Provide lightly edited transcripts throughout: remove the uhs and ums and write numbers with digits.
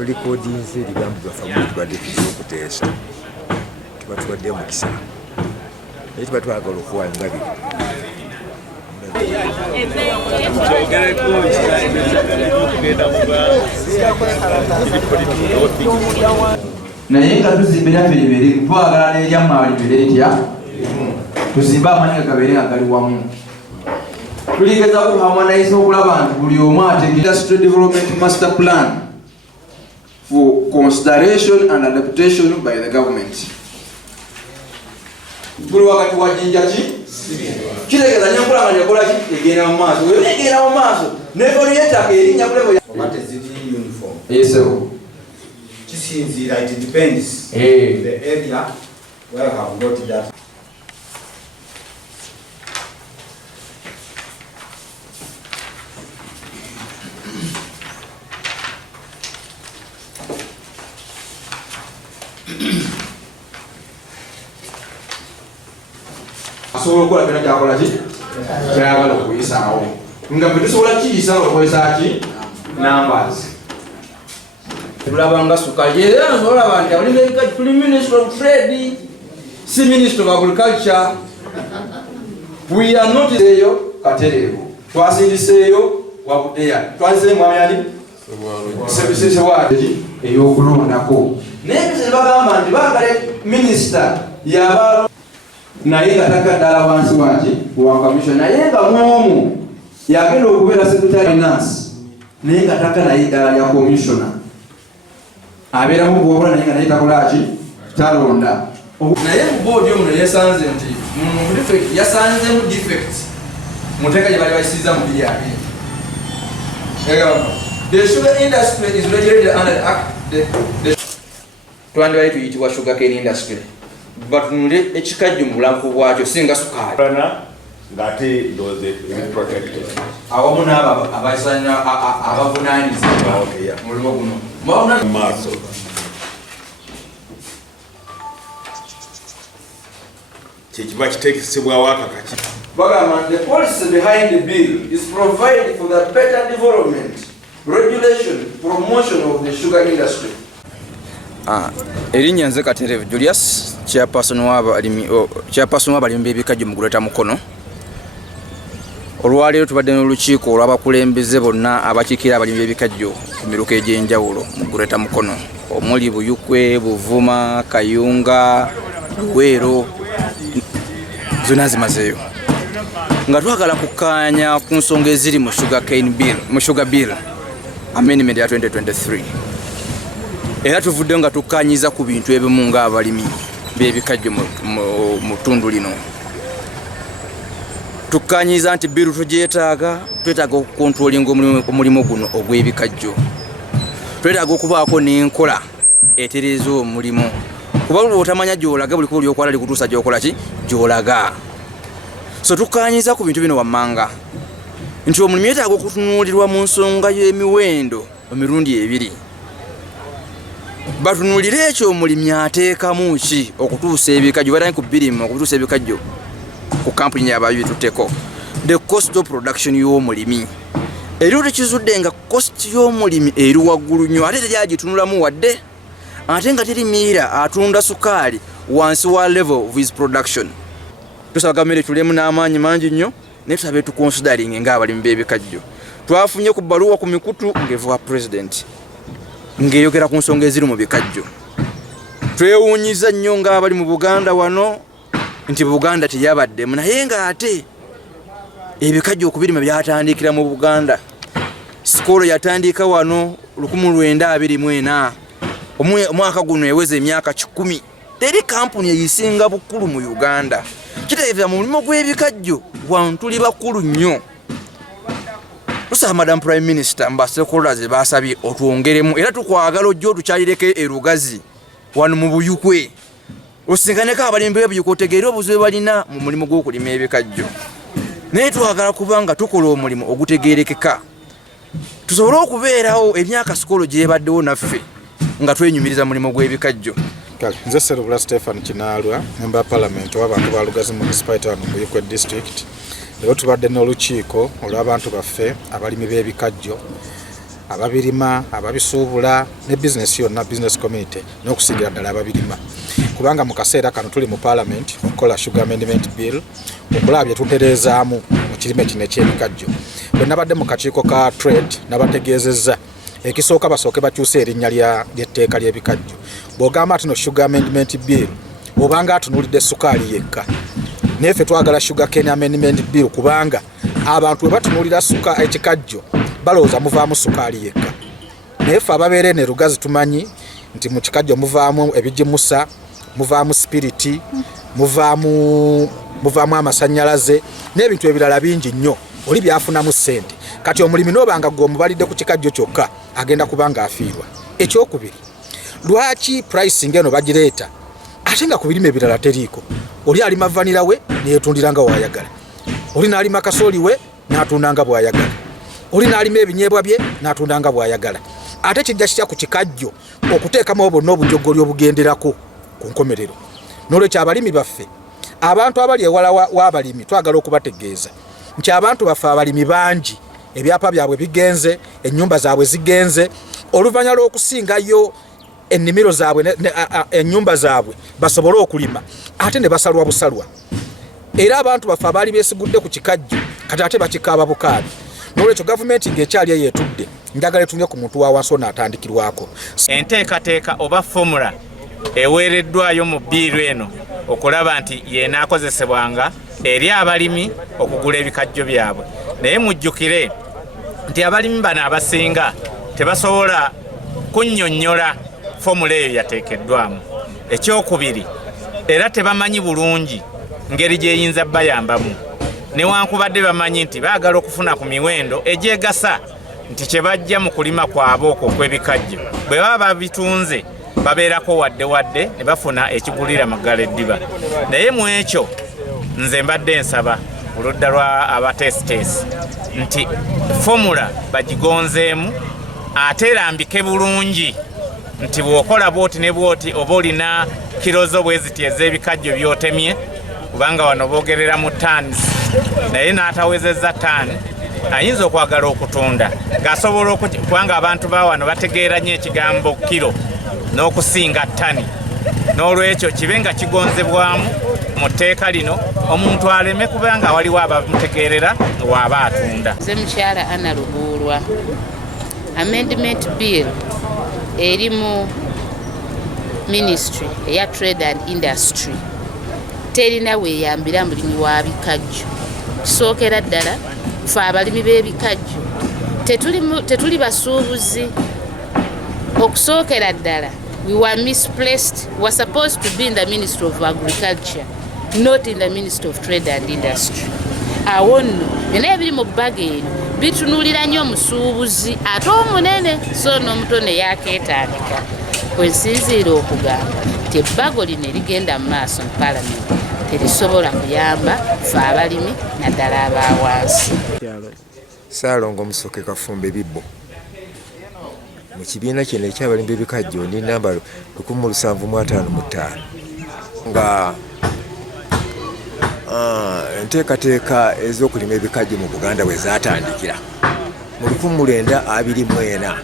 tulikodinze ebigambo byaffe tubadde tuzokuteesa tuba tubadde mukisa naye tuba twagala okuwaayo nga biri naye nga tuzimba eryaffe libeere twagala n'eryamma libeere litya tuzimbe amanyi gabeere nga gali wamu tuligezaako kuharmonize okulaba nti buli omu ateeka industrial development master plan for consideration and adaptation by the government. Buli wakati wa jinja ki kitegeza nyakulanga nyakola ki egenda mu maaso egenda mu maaso nekoliyetaka erinnya kulebo what is it uniform? Yes sir. Kisinzira, it depends the area where you have got that. asobola okukola kyona kyakola ki kyayagala okuyisaawo nga bwe tusobola kiyisa okukozesa ki numbers tulaba nga sukali era nsobola banti abalimi b'ebikajjo tuli minister of trade si minister of agriculture we are not eyo katereevu twasindiseeyo wabuddeya twazise mwami ani sebisesewaki ey'okulondako naye bise bagamba nti baagala minister yaba naye nga takaddala wansi waki wa commission naye nga mwomu yagenda okubeera secretary finance naye nga taka naye ddala lya commissioner abeeramu bwobola naye nga naye takolaki talonda naye mu boodi omuno yesanze nti yasanzemu defect muteeka gye bali bakisiiza mu 2 the sugar industry is regulated under the act twandibali tuyitibwa sugar cane industry batunule ekikajjo mu bulanfu bwakyo singa sukaali ngate doze protected awamu n'abo abasanya abavunaanyizibwa mulimo guno maaso kyekiba kiteekesebwawo akakaki bagamba the policy behind the bill is provided for the better development regulation promotion of the sugar industry. Erinnya nze Katerevu Julius chairperson w'abalimi b'ebikajjo mu Guleta Mukono. Olwaleero tubadde n'olukiiko olw'abakulembeze bonna abakiikira abalimi b'ebikajjo ku miruka egy'enjawulo mu Guleta Mukono omuli Buyukwe, Buvuma, Kayunga, Luweero zonna zimazeeyo nga twagala kukkaanya ku nsonga eziri mu sugar bill amendment ya 2023 era tuvudde nga tukkaanyiza ku bintu ebimu ng'abalimi b'ebikajjo mu ttundu lino. Tukkaanyiza nti biru twetaaga okukontrolinga omulimu guno ogw'ebikajjo. Twetaaga okubaako n'enkola etereeza omulimu. Kuba buli otamanya gy'olaga buli kuba olyokwala likutuusa gy'okola ki gy'olaga. So tukkaanyiza ku bintu bino wammanga nti omulimi yeetaaga okutunuulirwa mu nsonga y'emiwendo emirundi ebiri. Batunuulire ekyo omulimi ateekamu ki okutuusa ebikajjo bataanyi ku birimu okutuusa ebikajjo ku kampuni y'ababi bitutteko the cost of production y'omulimi eri tekizudde nga cost y'omulimi eri waggulu nnyo ate teryagitunulamu wadde ate nga terimiira atunda sukaali wansi wa level of his production. Tusaba gavumenti tulemu n'amaanyi mangi nnyo naye tusabe tuconsidering ng'abalimi b'ebikajjo. Twafunye ku bbaluwa ku mikutu ng'eva president ng'eyogera ku nsonga eziri mu bikajjo. Twewuunyiza nnyo ng'abali mu Buganda wano nti Buganda teyabaddemu naye ng'ate ebikajjo okubirima byatandikira mu Buganda. Sikolo yatandika wano 1924 omwaka guno eweze emyaka 10. Teri kampuni eyisinga bukulu mu Uganda. Kitegeeza mu mulimo gw'ebikajjo wantu tuli bakulu nnyo. Tusaba Madam Prime Minister stakeholders basabye otwongeremu era tukwagala ojjo tukyalireke erugazi wano mu Buyukwe. Osinkaneko abalimi b'ebiyuko otegeera obuzibu balina mu mulimo gw'okulima ebikajjo. Naye twagala kubanga tukola omulimu ogutegeerekeka. Tusobole okubeerawo emyaka sikolo gyebaddewo naffe nga twenyumiriza mulimo gw'ebikajjo. Nze Serubula Stephen Kinaalwa, member parliament w'abantu ba Lugazi municipality wano mu Buyukwe district. Leo tubadde n'olukiiko olw'abantu baffe abalimi b'ebikajjo ababirima ababisuubula ne business yonna business community n'okusingira ddala ababirima kubanga mu kaseera kano tuli mu parliament okukola sugar amendment bill okulaba bye tutereezaamu mu kirime kino eky'ebikajjo bwe nabadde mu kakiiko ka trade nabategeezezza ekisooka basooke bakyusa erinnya ly'etteeka ly'ebikajjo bw'ogamba ati no sugar amendment bill obanga atunuulidde sukaali yekka nefe twagala sugar cane amendment bill kubanga abantu bwe batunuulira ekikajjo balowooza muvaamu sukaali yekka nefe ababeera ne Lugazi tumanyi nti mu kikajjo muvaamu ebijimusa muvaamu spiriti muvaamu amasannyalaze n'ebintu ebirala bingi nnyo oli byafunamu ssente kati omulimi n'obanga gwe omubalidde ku kikajjo kyokka agenda kubanga afiirwa ekyokubiri lwaki pricing eno bagireeta ate nga ku birime ebirala teriiko oli alima vanira we neyeetundira nga bw'ayagala oli n'alima kasooli we n'atunda nga bw'ayagala oli n'alima ebinyeebwa bye n'atunda nga bw'ayagala ate kijja kitya ku kikajjo okuteekamu bonna obujogoli obugenderako ku nkomerero n'olwekyo abalimi baffe abantu abali ewala w'abalimi twagala okubategeeza nti abantu baffe abalimi bangi ebyapa byabwe bigenze ennyumba zaabwe zigenze oluvannyuma lw'okusingayo ennimiro zaabwe ennyumba zaabwe basobole okulima ate ne basalwa busalwa era abantu baffe abaali beesigudde ku kikajjo kati ate bakikaaba bukaabi n'olwekyo gavumenti ng'ekyali eyeetudde njagala etunye ku muntu wa wansi n'atandikirwako enteekateeka oba fomula eweereddwayo mu bbiiru eno okulaba nti yeenaakozesebwanga eri abalimi okugula ebikajjo byabwe naye mujjukire nti abalimi bano abasinga tebasobola kunnyonnyola fomula eyo yateekeddwamu ekyokubiri era tebamanyi bulungi ngeri gyeyinza bayambamu newankubadde bamanyi nti baagala okufuna ku miwendo egyegasa nti kye bajja mu kulima kwabwe okwo okw'ebikajjo bwe baba babitunze babeerako wadde ne bafuna ekigulira maggala eddiba naye mu ekyo nze mbadde nsaba ku ludda lwa abatesitesi nti fomula bagigonzeemu ate erambike bulungi nti bw'okola bwoti ne bwoti oba olina kirozo bwe ziti ez'ebikajjo by'otemye kubanga wano boogerera mu tani naye n'atawezezza tani ayinza okwagala okutunda ng'asobola kubanga abantu ba wano bategeera nnyo ekigambo kiro n'okusinga tani n'olwekyo kibe nga kigonzebwamu mu tteeka lino omuntu aleme kubanga waliwo abamutegeerera waaba atunda. Nze mukyala Anna Lubuulwa. Amendment bill eri mu ministry eya trade and industry terina weeyambira mulimi wa bikajjo kisookera ddala fe abalimi b'ebikajjo tetuli basuubuzi okusookera ddala we were misplaced. We were supposed to be in the Ministry of Agriculture, not in the Ministry of Trade and Industry. Awo nno byonna ebiri mu bbaga eno bitunuulira nnyo omusuubuzi ate omunene so n'omutone yakeetandika bwe nsinziira okugamba nti ebbago lino erigenda mu maaso mu palamenti terisobola kuyamba fe abalimi naddala abaawansi. Ssaalongo Musoke Kafumbe Bibbo mu kibiina kino ekyabalimi b'ebikajjo ndi namba 1755 nga enteekateeka ez'okulima ebikajjo mu Buganda bwe zaatandikira mu 1924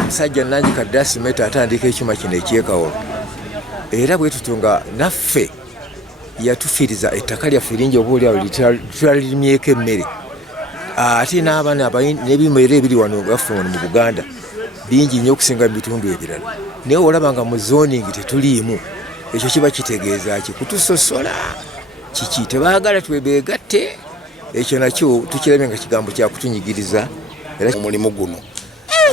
omusajja Nangi Kadasi Meta atandika ekyuma kino ekyekawolo era bwe tutunga naffe yatufiiriza ettaka lyaffe lingi obaolyawo tulalimyeko emmere ate n'abaana n'ebimera ebiri wano gaffe wano mu Buganda bingi nnyo okusinga mu bitundu ebirala naye olaba nga mu zoning tetuliimu ekyo kiba kitegeeza ki kutusosola kiki tebaagala twebeegatte ekyo nakyo tukirabye nga kigambo kya kutunyigiriza era omulimu guno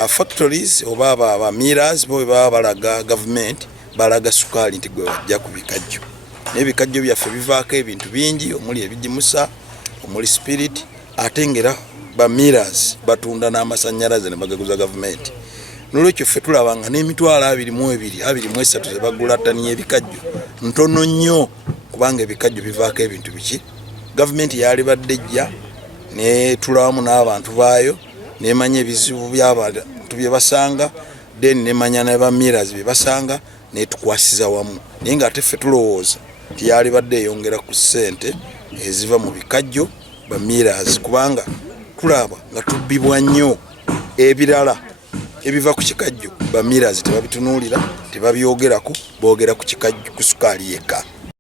factories oba aba millers bo baba balaga government balaga sukaali nti gwe wajja ku bikajjo n'ebikajjo byaffe bivaako ebintu bingi omuli ebijimusa omuli spirit ate ngera ba millers batunda n'amasannyalaze ne bagaguza government n'olwekyo ffe tulaba nga n'emitwalo 22 ze bagula ttani y'ebikajjo ntono nnyo kubanga ebikajjo bivaako ebintu biki government yali badde ejja ne tulawamu n'abantu baayo nemanya ebizibu by'abantu bye basanga then nemanya ne ba millers bye basanga ne tukwasiza wamu naye nga ate ffe tulowooza nti yali badde eyongera ku ssente eziva mu bikajjo ba millers kubanga tulaba nga tubbibwa nnyo ebirala ebiva ku kikajjo ba mirrors tebabitunuulira tebabyogerako boogera ku kikajjo ku sukaali yekka